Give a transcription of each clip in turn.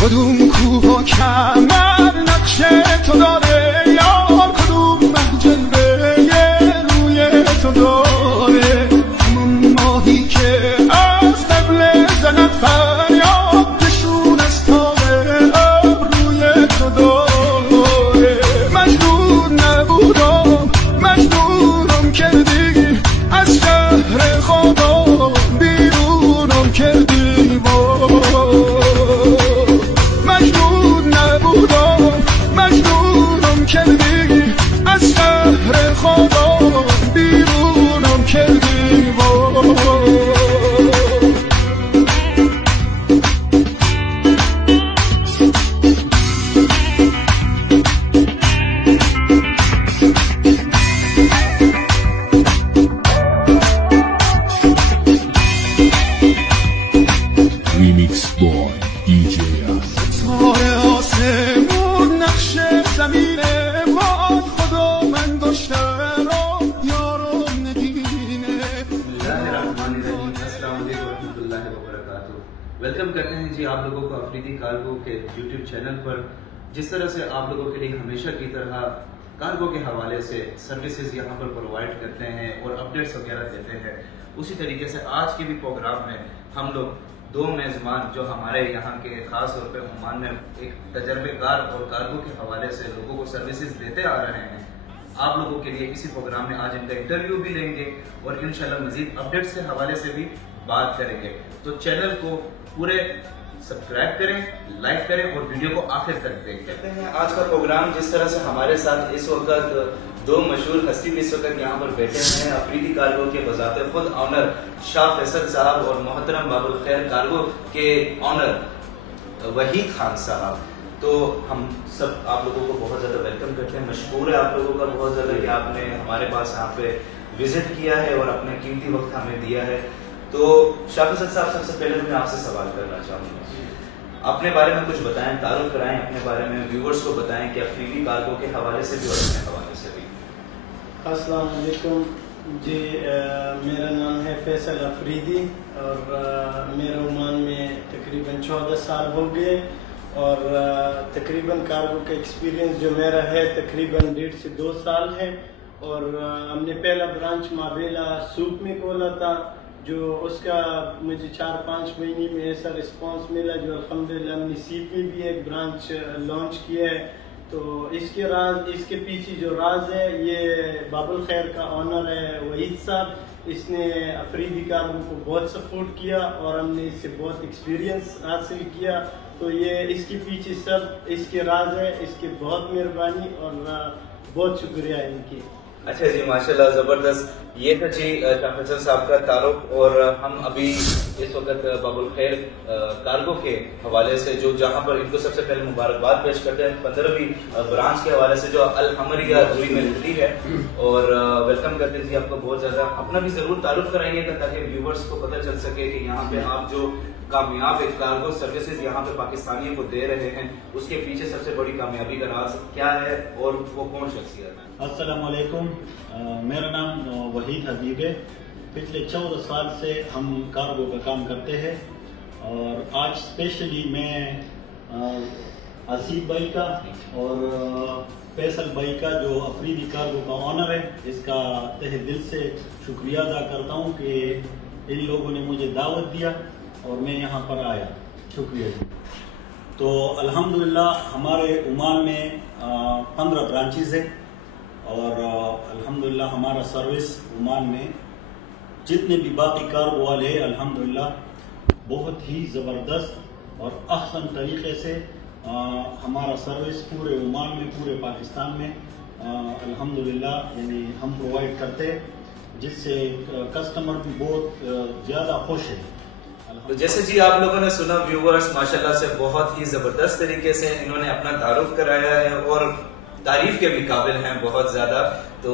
کدوم کوه و کمر نقشه تو داره یار، کدوم محجل روی تو داره، همون ماهی که از قبل زند فریاد نشون از تاب روی تو داره. مجنون نبودم مجنونم کردی، از شهر خدا بیرونم کردی، مجنون نبودم مجنونم کردی، از شهر خدا بیرونم کردی. Remix Boy DJ ستاره آسمون نقش زمینه باد، خدا من داشتم یارم ندینه. السلام علیکم ورحمۃ اللہ وبرکاتہ. ویلکم کرتے ہیں جی آپ لوگوں کو افریدی کارگو کے یوٹیوب چینل پر. جس طرح سے آپ لوگوں کے لیے ہمیشہ کی طرح کارگو کے حوالے سے سروسز یہاں پر پرووائڈ کرتے ہیں اور اپڈیٹس وغیرہ دیتے ہیں، اسی طریقے سے آج کے بھی پروگرام میں ہم لوگ دو میزبان جو ہمارے یہاں کے خاص طور پہ عمان میں ایک تجربے کار اور کارگو کے حوالے سے لوگوں کو سروسز دیتے آ رہے ہیں، آپ لوگوں کے لیے اسی پروگرام میں آج ان کا انٹرویو بھی لیں گے اور انشاءاللہ مزید اپڈیٹس کے حوالے سے بھی بات کریں گے. تو چینل کو پورے سبسکرائب کریں، لائک کریں اور ویڈیو کو آخر تک دیکھتے ہیں. آج کا پروگرام جس طرح سے ہمارے ساتھ اس وقت دو مشہور ہستی بھی اس وقت یہاں پر بیٹھے ہیں، افریدی کارگو کے بذات خود آنر شاہ فیصل صاحب اور محترم باب الخیر کارگو کے آنر وحید خان صاحب. تو ہم سب آپ لوگوں کو بہت زیادہ ویلکم کرتے ہیں. مشکور ہے آپ لوگوں کا بہت زیادہ کہ آپ نے ہمارے پاس یہاں پہ وزٹ کیا ہے اور اپنے قیمتی وقت ہمیں دیا ہے. تو شاہ فیصل صاحب سب سے پہلے میں آپ سے سوال کرنا چاہوں گا، اپنے بارے میں کچھ بتائیں، تعارف کرائیں اپنے بارے میں، ویورز کو بتائیں کہ افریدی کارگو کے حوالے سے بھی اور اپنے حوالے سے بھی. السلام علیکم جی، میرا نام ہے فیصل افریدی اور میرا عمان میں تقریباً 14 سال ہو گئے اور تقریباً کارگو کا ایکسپیرینس جو میرا ہے تقریباً 1.5 سے 2 سال ہے. اور ہم نے پہلا برانچ مابیلا سوپ میں کھولا تھا، جو اس کا مجھے 4-5 مہینے میں ایسا رسپانس ملا جو الحمدللہ ہم نے سیپ میں بھی ایک برانچ لانچ کیا ہے. تو اس کے پیچھے جو راز ہے یہ باب الخیر کا آنر ہے وحید صاحب. اس نے افریدی کارگو کو بہت سپورٹ کیا اور ہم نے اس سے بہت ایکسپیرینس حاصل کیا. تو یہ اس کے پیچھے سب اس کے راز ہے، اس کے بہت مہربانی اور بہت شکریہ ان کی. اچھا جی، ماشاءاللہ زبردست. یہ تھا جی شاہ فیصل صاحب کا تعارف. اور ہم ابھی اس وقت باب الخیر کارگو کے حوالے سے جو جہاں پر ان کو سب سے پہلے مبارکباد پیش کرتے ہیں 15ویں برانچ کے حوالے سے جو الحمریہ روئی میں کھلی ہے، اور ویلکم کرتے ہیں جی آپ کو بہت زیادہ. اپنا بھی ضرور تعارف کرائیے گا تاکہ ویورز کو پتہ چل سکے کہ یہاں پہ آپ جو کامیاب ایک کارگو سروسز یہاں پہ پاکستانیوں کو دے رہے ہیں، اس کے پیچھے سب سے بڑی کامیابی کا راز کیا ہے اور وہ کون شخصیت ہے. السلام علیکم، میرا نام وحید حبیب ہے. پچھلے 14 سال سے ہم کارگو کا کام کرتے ہیں اور آج اسپیشلی میں آصف بھائی کا اور فیصل بھائی کا جو افریدی کارگو کا آنر ہے، اس کا تہ دل سے شکریہ ادا کرتا ہوں کہ ان لوگوں نے مجھے دعوت دیا اور میں یہاں پر آیا. شکریہ جی. تو الحمدللہ ہمارے عمان میں 15 برانچز ہیں اور الحمدللہ ہمارا سروس عمان میں جتنے بھی باقی کارگو والے ہیں الحمدللہ بہت ہی زبردست اور احسن طریقے سے ہمارا سروس پورے عمان میں پورے پاکستان میں الحمدللہ یعنی ہم پرووائڈ کرتے، جس سے کسٹمر بھی بہت زیادہ خوش ہے. تو جیسے جی آپ لوگوں نے سنا ویورز ماشاءاللہ سے بہت ہی زبردست طریقے سے انہوں نے اپنا تعارف کرایا ہے اور تعریف کے بھی قابل ہیں بہت زیادہ. تو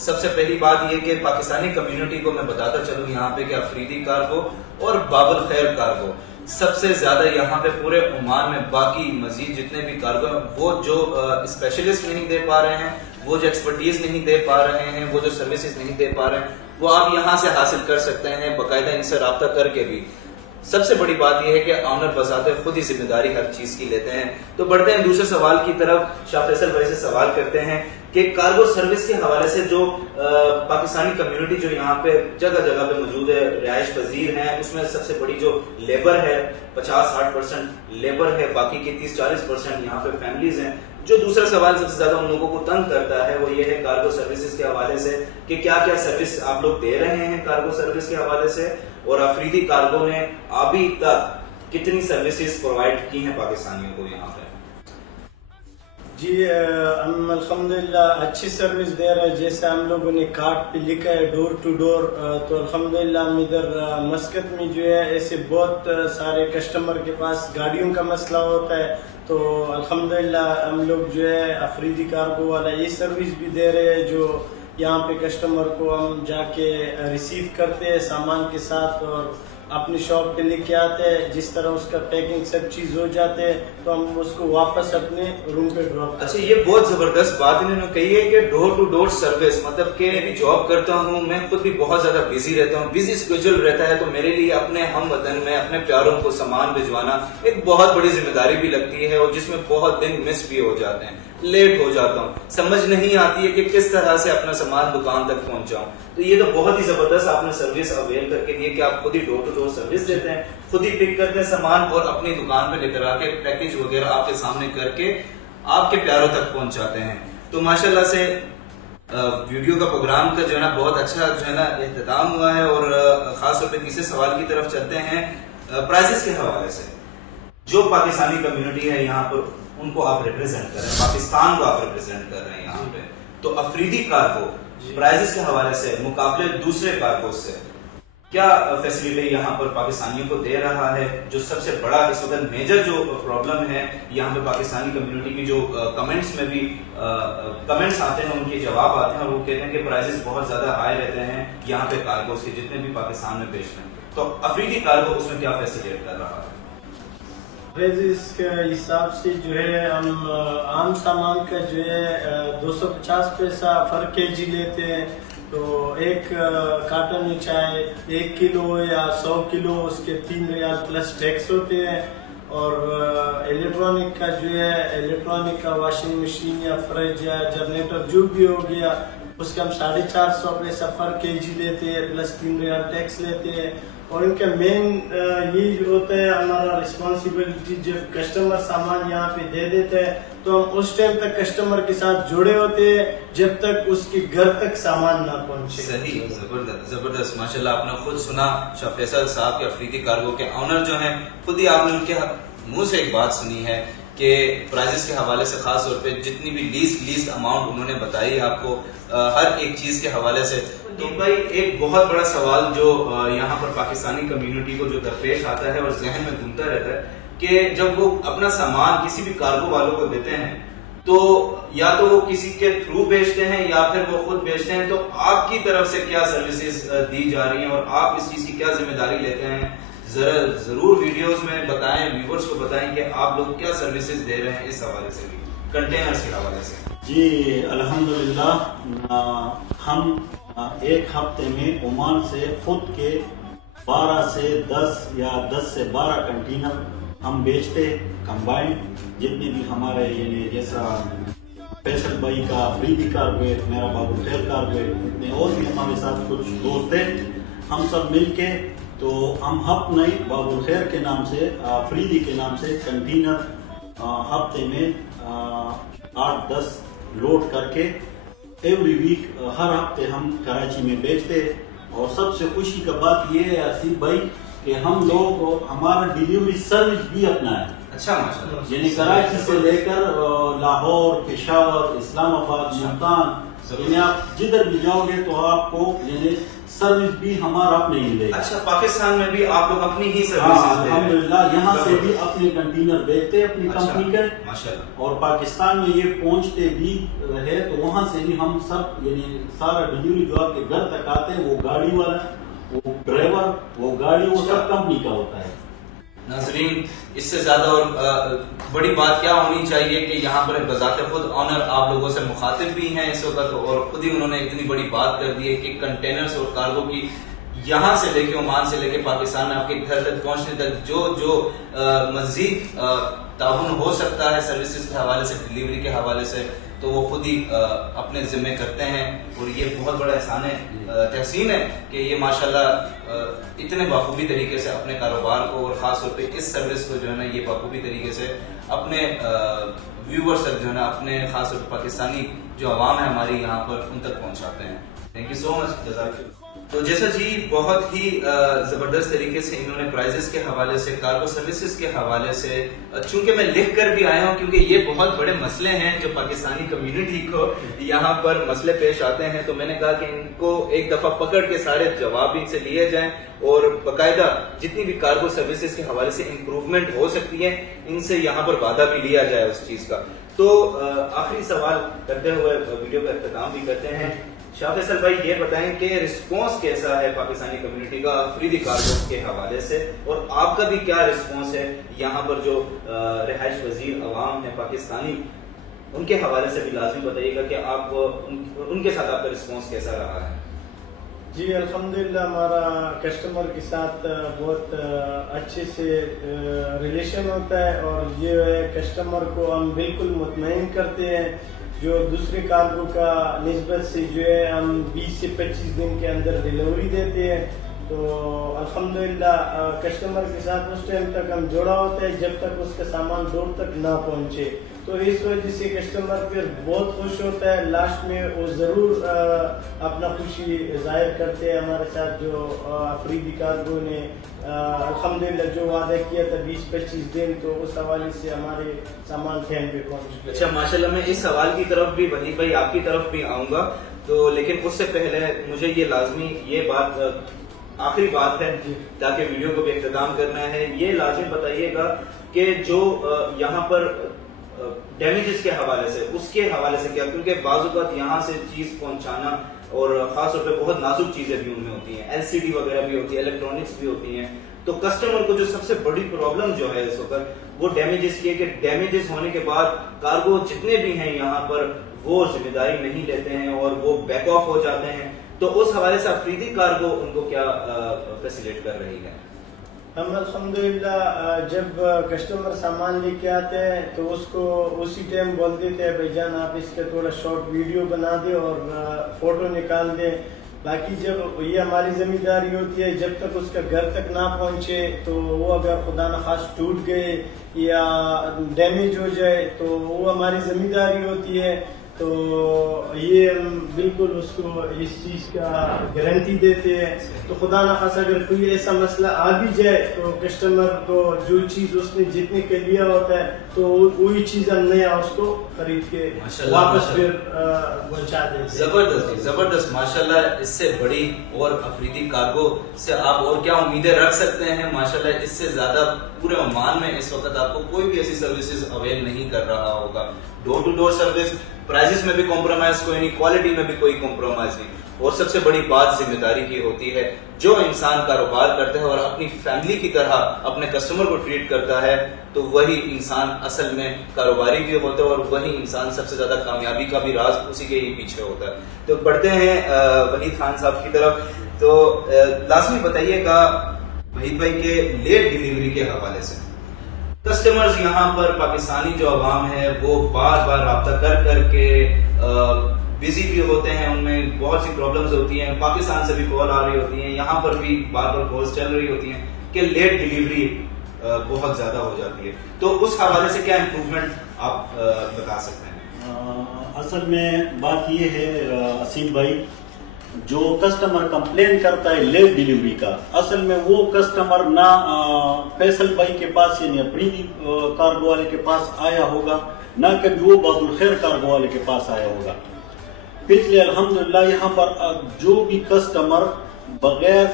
سب سے پہلی بات یہ کہ پاکستانی کمیونٹی کو میں بتاتا چلوں یہاں پہ کہ افریدی کارگو اور باب الخیر کارگو سب سے زیادہ یہاں پہ پورے عمان میں باقی مزید جتنے بھی کارگو ہیں وہ جو اسپیشلسٹ نہیں دے پا رہے ہیں، وہ جو ایکسپرٹیز نہیں دے پا رہے ہیں، وہ جو سروسز نہیں دے پا رہے ہیں، وہ آپ یہاں سے حاصل کر سکتے ہیں باقاعدہ ان سے رابطہ کر کے بھی. سب سے بڑی بات یہ ہے کہ آنر بذات خود ہی ذمہ داری ہر چیز کی لیتے ہیں. تو بڑھتے ہیں دوسرے سوال کی طرف. شاہ فیصل بھائی سے سوال کرتے ہیں کہ کارگو سروس کے حوالے سے جو پاکستانی کمیونٹی جو یہاں پہ جگہ جگہ پہ موجود ہے، رہائش پذیر ہیں، اس میں سب سے بڑی جو لیبر ہے 50-60% لیبر ہے، باقی کے 30-40% یہاں پہ فیملیز ہیں. جو دوسرا سوال سب سے زیادہ ان لوگوں کو تنگ کرتا ہے وہ یہ ہے کارگو سروسز کے حوالے سے کہ کیا کیا سروس آپ لوگ دے رہے ہیں کارگو سروس کے حوالے سے، اور افریدی کارگو نے ابھی تک کتنی سروسز پرووائڈ کی ہیں پاکستانیوں کو یہاں پہ؟ جی ہم الحمدللہ اچھی سروس دے رہے ہیں. جیسے ہم لوگوں نے کارڈ پہ لکھا ہے ڈور ٹو ڈور، تو الحمدللہ ہم ادھر مسقط میں جو ہے ایسے بہت سارے کسٹمر کے پاس گاڑیوں کا مسئلہ ہوتا ہے، تو الحمدللہ ہم لوگ جو ہے افریدی کارگو والا یہ سروس بھی دے رہے ہیں، جو یہاں پہ کسٹمر کو ہم جا کے ریسیو کرتے ہیں سامان کے ساتھ اور اپنی شاپ پہ لے کے آتے ہیں. جس طرح اس کا پیکنگ سب چیز ہو جاتے ہیں تو ہم اس کو واپس اپنے روم پہ ڈراپ کرتے ہیں. اچھا، یہ بہت زبردست بات انہوں نے کہی ہے کہ ڈور ٹو ڈور سروس، مطلب کہ میں بھی جاب کرتا ہوں، میں خود بھی بہت زیادہ بزی رہتا ہوں، بزی اسکیڈول رہتا ہے، تو میرے لیے اپنے ہم وطن میں اپنے پیاروں کو سامان بھجوانا ایک بہت بڑی ذمہ داری بھی لگتی ہے، اور جس میں بہت دن مس بھی ہو جاتے ہیں، لیٹ ہو جاتا ہوں، سمجھ نہیں آتی ہے کہ کس طرح سے اپنا سامان دکان تک پہنچاؤں. تو یہ تو بہت ہی زبردست آپ نے سروس اویل کر کے دی کہ آپ خود ہی ڈور ٹو ڈور سروس دیتے ہیں، خود ہی پک کرتے ہیں سامان اور اپنی دکان پہ لے کر آ کے پیکج وغیرہ آپ کے سامنے کر کے آپ کے پیاروں تک پہنچاتے ہیں. تو ماشاءاللہ سے ویڈیو کا پروگرام کا جو ہے نا بہت اچھا جو ہے نا اختتام ہوا ہے. اور خاص طور پہ تیسرے سوال کی طرف چلتے ہیں پرائسز کے حوالے سے. جو پاکستانی کمیونٹی ہے یہاں پر ان کو آپ ریپرزینٹ کر رہے ہیں، پاکستان کو آپ ریپرزینٹ کر رہے ہیں یہاں پہ، تو افریدی کارگو پرائسز کے حوالے سے مقابلے دوسرے کارگو سے کیا فیسلٹی یہاں پر پاکستانیوں کو دے رہا ہے؟ جو سب سے بڑا اس وقت میجر جو پرابلم ہے یہاں پہ پاکستانی کمیونٹی کی، جو کمنٹس میں بھی کمنٹس آتے ہیں، ان کے جواب آتے ہیں اور وہ کہتے ہیں کہ پرائسز بہت زیادہ ہائی رہتے ہیں یہاں پہ کارگوز کے جتنے بھی پاکستان میں بیچتے ہیں، تو افریدی کارگو اس میں کیا فیسلیٹ کر رہا ہے؟ پرائزز کے حساب سے جو ہے ہم عام سامان کا جو ہے 250 پیسہ پر کے جی لیتے ہیں. تو ایک کارٹن میں چاہے 1 کلو یا 100 کلو اس کے 3 ریال پلس ٹیکس ہوتے ہیں. اور الیکٹرانک کا جو ہے الیکٹرانک کا واشنگ مشین یا فریج یا جنریٹر جو بھی ہو گیا اس کا ہم 450 پیسہ پر کے جی لیتے ہیں پلس 3 ریال ٹیکس لیتے ہیں. اور ان کا مین یہ ہوتا ہے ہمارا رسپانسبلٹی، جب کسٹمر سامان یہاں پہ دے دیتا ہے تو ہم اس ٹائم تک کسٹمر کے ساتھ جڑے ہوتے ہیں جب تک اس کے گھر تک سامان نہ پہنچے. صحیح، زبردست ماشاءاللہ. آپ نے خود سنا شاہ فیصل صاحب کے افریدی کارگو کے آنر جو ہیں، خود ہی آپ نے ان کے منہ سے ایک بات سنی ہے کہ پرائزز کے حوالے سے خاص طور پہ جتنی بھی لیسٹ اماؤنٹ انہوں نے بتائی آپ کو ہر ایک چیز کے حوالے سے. تو بھائی ایک بہت بڑا سوال جو یہاں پر پاکستانی کمیونٹی کو جو درپیش آتا ہے اور ذہن میں گھومتا رہتا ہے کہ جب وہ اپنا سامان کسی بھی کارگو والوں کو دیتے ہیں تو یا تو وہ کسی کے تھرو بیچتے ہیں یا پھر وہ خود بیچتے ہیں، تو آپ کی طرف سے کیا سروسز دی جا رہی ہیں اور آپ اس چیز کی کیا ذمہ داری لیتے ہیں؟ ضرور ویڈیوز میں بتائیں، ویورز کو بتائیں کہ آپ لوگ کیا سروسز دے رہے ہیں اس حوالے سے بھی، کنٹینرز کے حوالے سے. جی الحمدللہ ہم ایک ہفتے میں عمان سے خود کے 12 سے 10 یا 10 سے 12 کنٹینر ہم بیچتے کمبائن. جتنے بھی ہمارے یعنی جیسا فیصل بھائی کا افریدی کارگو ہے، میرا بابو خیر کارگو ہے، اتنے اور بھی ہمارے ساتھ کچھ دوست ہیں، ہم سب مل کے تو ہم اپنے بابو خیر کے نام سے افریدی کے نام سے کنٹینر ہفتے میں 8-10 لوڈ کر کے ایوری ویک ہر ہفتے ہم کراچی میں بیچتے. اور سب سے خوشی کا بات یہ ہے آصف بھائی کہ ہم لوگ ہمارا ڈیلیوری سروس بھی اپنا ہے. اچھا ماشاءاللہ. یعنی کراچی سے لے کر لاہور، پشاور، اسلام آباد، ملتان، یعنی آپ جدھر بھی جاؤ گے تو آپ کو یعنی سروس بھی ہمارا اپنے ہی لے. اچھا، پاکستان میں بھی آپ لوگ اپنی ہی سروس؟ الحمدللہ یہاں سے بھی اپنے کنٹینر بیچتے اپنی کمپنی کے، اور پاکستان میں یہ پہنچتے بھی رہے تو وہاں سے بھی ہم سب یعنی سارا ڈیلیوری جو آپ کے گھر تک آتے ہیں، وہ گاڑی والا، وہ ڈرائیور، وہ گاڑی، وہ سب کمپنی کا ہوتا ہے. ناظرین، اس سے زیادہ اور بڑی بات کیا ہونی چاہیے کہ یہاں پر بذات خود آنر آپ لوگوں سے مخاطب بھی ہیں اس وقت، اور خود ہی انہوں نے اتنی بڑی بات کر دی ہے کہ کنٹینرز اور کارگو کی یہاں سے لے کے عمان سے لے کے پاکستان میں آپ کے گھر تک پہنچنے تک جو مزید تعاون ہو سکتا ہے سروسز کے حوالے سے، ڈلیوری کے حوالے سے، تو وہ خود ہی اپنے ذمے کرتے ہیں. اور یہ بہت بڑا احسان تحسین ہے کہ یہ ماشاءاللہ اتنے بخوبی طریقے سے اپنے کاروبار کو اور خاص طور پہ اس سروس کو جو ہے نا یہ بخوبی طریقے سے اپنے ویورز تک جو ہے نا اپنے خاص طور پہ پاکستانی جو عوام ہے ہماری یہاں پر ان تک پہنچاتے ہیں. تھینک یو سو مچ، جزاک اللہ. تو جیسا جی بہت ہی زبردست طریقے سے انہوں نے پرائزز کے حوالے سے، کارگو سروسز کے حوالے سے، چونکہ میں لکھ کر بھی آیا ہوں کیونکہ یہ بہت بڑے مسئلے ہیں جو پاکستانی کمیونٹی کو یہاں پر مسئلے پیش آتے ہیں، تو میں نے کہا کہ ان کو ایک دفعہ پکڑ کے سارے جواب ان سے لیے جائیں اور باقاعدہ جتنی بھی کارگو سروسز کے حوالے سے امپروومنٹ ہو سکتی ہے ان سے یہاں پر وعدہ بھی لیا جائے اس چیز کا. تو آخری سوال کرتے ہوئے ویڈیو کا اختتام بھی کرتے ہیں. شاہ فیصل بھائی یہ بتائیں کہ رسپانس کیسا ہے پاکستانی کمیونٹی کا افریدی کارگو کے حوالے سے، اور آپ کا بھی کیا رسپانس ہے یہاں پر جو رہائش پذیر عوام ہے پاکستانی، ان کے حوالے سے بھی لازمی بتائیے گا کہ آپ ان کے ساتھ آپ کا رسپانس کیسا رہا ہے. جی الحمدللہ ہمارا کسٹمر کے ساتھ بہت اچھے سے ریلیشن ہوتا ہے، اور یہ کسٹمر کو ہم بالکل مطمئن کرتے ہیں. جو دوسرے کارگو کا نسبت سے جو ہے ہم 20 سے 25 دن کے اندر ڈیلیوری دیتے ہیں. تو الحمدللہ کسٹمر کے ساتھ اس ٹائم تک ہم جڑا ہوتا ہے جب تک اس کا سامان دور تک نہ پہنچے. تو اس وجہ سے کسٹمر پھر بہت خوش ہوتا ہے. لاسٹ میں وہ ضرور اپنا خوشی ظاہر کرتے ہیں ہمارے ساتھ. جو افریدی کارگو نے الحمدللہ جو وعدہ کیا تھا 20-25 دن، تو اس حوالے سے ہمارے سامان ٹائم پہ پہنچ گئے. اچھا ماشاءاللہ، میں اس سوال کی طرف بھی وحید بھائی آپ کی طرف بھی آؤں گا، تو لیکن اس سے پہلے مجھے یہ لازمی یہ بات آخری بات ہے تاکہ ویڈیو کو بھی اختتام کرنا ہے. یہ لازمی بتائیے گا کہ جو یہاں پر ڈیمیجز کے حوالے سے، اس کے حوالے سے کیا، کیونکہ بعض اوقات یہاں سے چیز پہنچانا اور خاص طور پہ بہت نازک چیزیں بھی ان میں ہوتی ہیں، LCD وغیرہ بھی ہوتی ہے، الیکٹرانکس بھی ہوتی ہیں. تو کسٹمر کو جو سب سے بڑی پرابلم جو ہے اس وقت وہ ڈیمیجز کی ہے کہ ڈیمیجز ہونے کے بعد کارگو جتنے بھی ہیں یہاں پر وہ ذمہ داری نہیں لیتے ہیں اور وہ بیک آف ہو جاتے ہیں. تو اس حوالے سے افریدی کارگو ان کو کیا فیسیلیٹ کر رہی ہے؟ ہم الحمدللہ جب کسٹمر سامان لے کے آتے ہیں تو اس کو اسی ٹائم بول دیتے ہیں بھائی جان آپ اس کا تھوڑا شارٹ ویڈیو بنا دیں اور فوٹو نکال دیں. باقی جب یہ ہماری ذمہ داری ہوتی ہے جب تک اس کا گھر تک نہ پہنچے تو وہ اگر خدا نخواست ٹوٹ گئے یا ڈیمیج ہو جائے تو وہ ہماری ذمہ داری ہوتی ہے. تو یہ ہم بالکل اس کو اس چیز کا گارنٹی دیتے ہیں. تو خدا نخواستہ اگر کوئی ایسا مسئلہ آ بھی جائے تو کسٹمر کو جو چیز اس نے جتنے کے لیا ہوتا ہے تو وہی چیز ہم نیا اس کو خرید کے واپس پھر پہنچا دیتے ہیں. زبردست زبردست ماشاءاللہ. اس سے بڑی اور افریدی کارگو سے آپ اور کیا امیدیں رکھ سکتے ہیں؟ ماشاءاللہ اس سے زیادہ پورے عمان میں اس وقت آپ کو کوئی بھی ایسی سروسز اویل نہیں کر رہا ہوگا. ڈور ٹو ڈور سروس، پرائزز میں بھی کمپرومائز کوئی نہیں، کوالٹی میں بھی کوئی کمپرومائز نہیں، اور سب سے بڑی بات ذمہ داری کی ہوتی ہے. جو انسان کاروبار کرتا ہے اور اپنی فیملی کی طرح اپنے کسٹمر کو ٹریٹ کرتا ہے تو وہی انسان اصل میں کاروباری بھی ہوتا ہے اور وہی انسان سب سے زیادہ کامیابی کا بھی راز اسی کے ہی پیچھے ہوتا ہے. تو بڑھتے ہیں وحید خان صاحب کی طرف. تو لازمی بتائیے گا وحید بھائی کے لیٹ ڈیلیوری کے حوالے سے کسٹمرز یہاں پر پاکستانی جو عوام ہے وہ بار بار رابطہ کر کے بزی بھی ہوتے ہیں، ان میں بہت سی پرابلمز ہوتی ہیں، پاکستان سے بھی کال آ رہی ہوتی ہیں، یہاں پر بھی بار بار کالز چل رہی ہوتی ہیں کہ لیٹ ڈیلیوری بہت زیادہ ہو جاتی ہے. تو اس حوالے سے کیا امپروومنٹ آپ بتا سکتے ہیں؟ اصل میں بات یہ ہے اسیم بھائی، جو کسٹمر کمپلین کرتا ہے لیٹ ڈیلیوری کا، اصل میں وہ کسٹمر نہ فیصل بھائی کے پاس یعنی افریدی کارگو والے کے پاس آیا ہوگا، نہ کبھی وہ باب الخیر کارگو والے کے پاس آیا ہوگا. پچھلے الحمدللہ یہاں پر جو بھی کسٹمر بغیر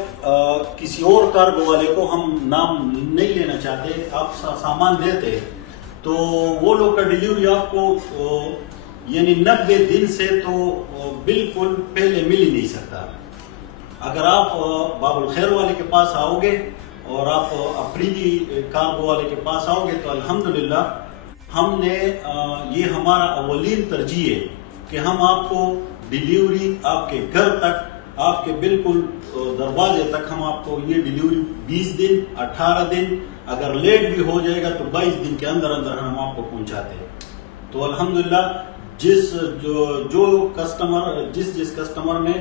کسی اور کارگو والے کو ہم نام نہیں لینا چاہتے، آپ سامان دیتے تو وہ لوگ کا ڈیلیوری آپ کو یعنی 90 دن سے تو بالکل پہلے مل ہی نہیں سکتا. اگر آپ باب الخیر والے کے پاس آؤ گے اور آپ افریدی کارگو والے کے پاس آؤ گے تو الحمدللہ ہم نے یہ ہمارا اولین ترجیح ہے کہ ہم آپ کو ڈیلیوری آپ کے گھر تک آپ کے بالکل دروازے تک ہم آپ کو یہ ڈیلیوری 20 دن 18 دن اگر لیٹ بھی ہو جائے گا تو 22 دن کے اندر اندر ہم آپ کو پہنچاتے ہیں. تو الحمدللہ جو کسٹمر جس کسٹمر نے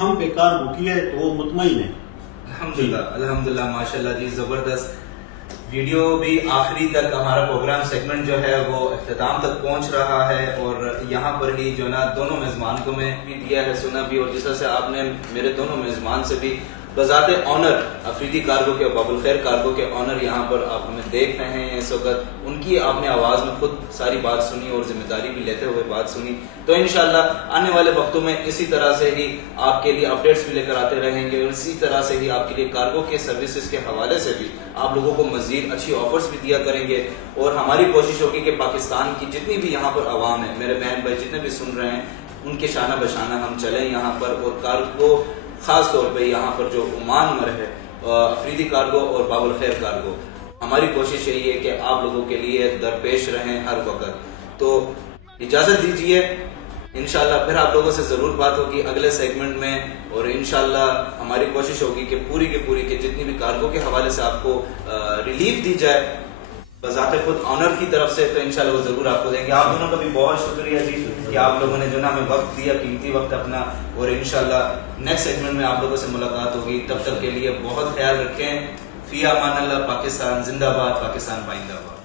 ہم پہ کارگو کی ہے تو وہ مطمئن ہے. الحمدللہ ماشاءاللہ جی زبردست. ویڈیو بھی آخری تک ہمارا پروگرام سیگمنٹ جو ہے وہ اختتام تک پہنچ رہا ہے اور یہاں پر ہی جو نا دونوں میزبان کو میں بھی دیا ہے سنا بھی, اور جس طرح سے آپ نے میرے دونوں میزبان سے بھی بذات آنر افریدی کارگو کے باب الخیر کارگو کے آنر یہاں پر آپ ہمیں دیکھ رہے ہیں اس وقت, ان کی آپ نے آواز میں خود ساری بات سنی اور ذمہ داری بھی لیتے ہوئے بات سنی. تو انشاءاللہ آنے والے وقتوں میں اسی طرح سے ہی آپ کے لیے اپڈیٹس بھی لے کر آتے رہیں گے, اور اسی طرح سے ہی آپ کے لیے کارگو کے سروسز کے حوالے سے بھی آپ لوگوں کو مزید اچھی آفرز بھی دیا کریں گے. اور ہماری کوشش ہوگی کہ پاکستان کی جتنی بھی یہاں پر عوام ہے, میرے بہن بھائی جتنے بھی سن رہے ہیں, ان کے شانہ بشانہ ہم چلیں یہاں پر. اور کارگو خاص طور پہ یہاں پر جو عمان مر ہے افریدی کارگو اور باب الخیر کارگو, ہماری کوشش یہی ہے کہ آپ لوگوں کے لیے درپیش رہیں ہر وقت. تو اجازت دیجیے, انشاءاللہ پھر آپ لوگوں سے ضرور بات ہوگی اگلے سیگمنٹ میں, اور انشاءاللہ ہماری کوشش ہوگی کہ پوری کی پوری کہ جتنی بھی کارگو کے حوالے سے آپ کو ریلیف دی جائے بذات خود آنر کی طرف سے, تو انشاءاللہ وہ ضرور آپ کو دیں گے. آپ دونوں کا بھی بہت شکریہ جی کہ آپ لوگوں نے جو نا ہمیں وقت دیا, قیمتی وقت اپنا, اور انشاءاللہ نیکسٹ سیگمنٹ میں آپ لوگوں سے ملاقات ہوگی. تب تک کے لیے بہت خیال رکھیں. فی امان اللہ. پاکستان زندہ باد, پاکستان پائندہ باد.